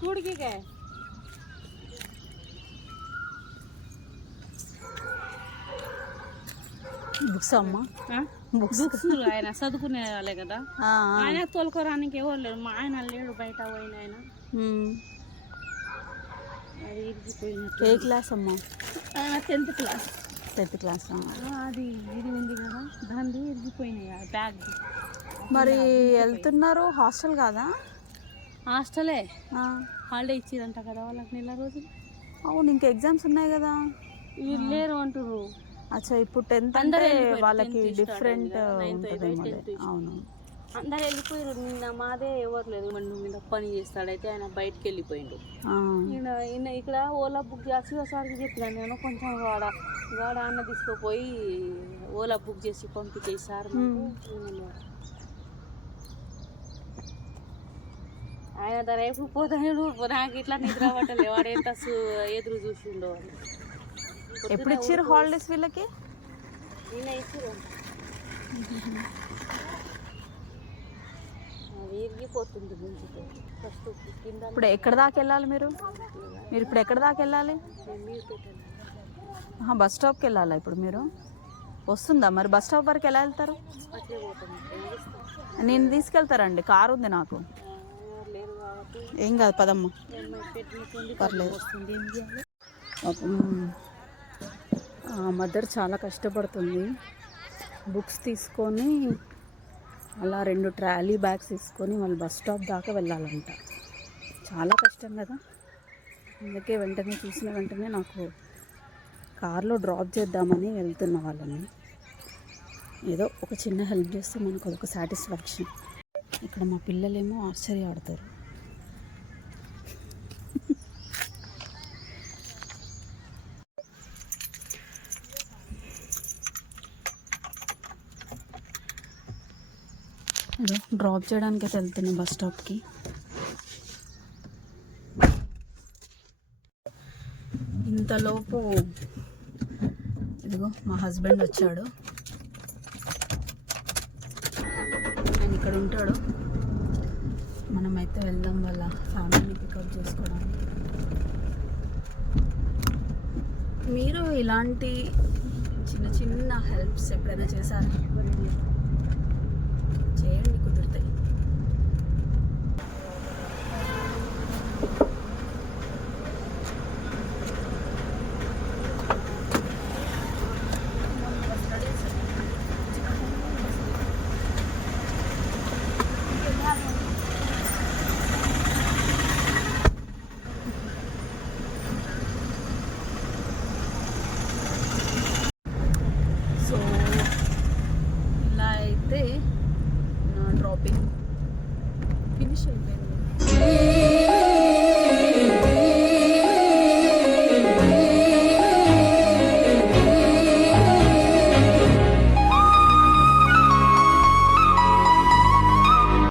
చూడికి books అమ్మా, books ఆయన చదువుకునే వాళ్ళే కదా. ఆయన తోలుకోరానికి ఎవరు లేరు. మా ఆయన లేడు, బయట పోయిన ఆయన. అది ఇరిగిపోయినట్టు. ఏ క్లాస్ అమ్మా? ఆయన 10th క్లాస్. 10th class. అది ఇది ఉంది కదా, దాన్ని ఇరిగిపోయినాయి బ్యాగ్. మరి వెళ్తున్నారు హాస్టల్ కాదా? హాస్టలే. హాలిడే ఇచ్చిరంట కదా వాళ్ళకి 1 నెల రోజులు. అవును, ఇంకా ఎగ్జామ్స్ ఉన్నాయి కదా. వీళ్ళు లేరు అంటారు. అచ్చా, ఇప్పుడు 10th అంటే వాళ్ళకి డిఫరెంట్ ఉంటుంది. అవును, అందరు వెళ్ళిపోయారు. నిన్న మాదే ఎవరు లేదు. నిన్న పని చేస్తాడైతే ఆయన బయటకు వెళ్ళిపోయిండు. ఈయన ఇక్కడ ఓలా బుక్ చేసి ఒకసారికి చెప్పినా నేను, కొంచెం వాడ అన్న తీసుకుపోయి ఓలా బుక్ చేసి పంపించేసి సార్ ఆయన ధర ఎప్పుడు పోతాడు. నాకు ఇట్లా నిద్ర పట్టలే. వాడు ఎంత ఎదురు చూసి ఉండేవాడు. ఎప్పుడు ఇచ్చారు హాలిడేస్ వీళ్ళకి? నిన్న ఇచ్చారు. విరిగిపోతుంది ఫస్ట్ కింద. ఇప్పుడు ఎక్కడ దాకా వెళ్ళాలి మీరు? ఇప్పుడు ఎక్కడ దాకా వెళ్ళాలి? బస్ స్టాప్కి వెళ్ళాలా ఇప్పుడు మీరు? వస్తుందా మరి? బస్ స్టాప్ వరకు ఎలా వెళ్తారు? నేను తీసుకెళ్తారండి, కారు ఉంది నాకు. ఏం కాదు, పదమ్మా, పర్లేదు. మదర్ చాలా కష్టపడుతుంది. బుక్స్ తీసుకొని అలా 2 ట్రాలీ బ్యాగ్స్ తీసుకొని వాళ్ళు బస్ స్టాప్ దాకా వెళ్ళాలంట. చాలా కష్టం కదా. అందుకే వెంటనే చూసిన వెంటనే నాకు కార్లో డ్రాప్ చేద్దామని వెళ్తున్న వాళ్ళని. ఏదో ఒక చిన్న హెల్ప్ చేస్తే మనకు అదొక సాటిస్ఫాక్షన్. ఇక్కడ మా పిల్లలేమో ఆశ్చర్యపడతారు. ఏదో డ్రాప్ చేయడానికి వెళ్తున్నాం బస్ స్టాప్కి. ఇంతలోపు ఇదిగో మా హస్బెండ్ వచ్చాడు. ఆయన ఇక్కడ ఉంటాడు. మనమైతే వెళ్దాం వాళ్ళ ఫ్యామిలీని పికప్ చేసుకోవడానికి. మీరు ఇలాంటి చిన్న చిన్న హెల్ప్స్ ఎప్పుడైనా చేశారా? చేయండి, కుదురుతాయి. సో ఇలా అయితే డ్రాపింగ్ ఫినిష్ అయిపోయింది.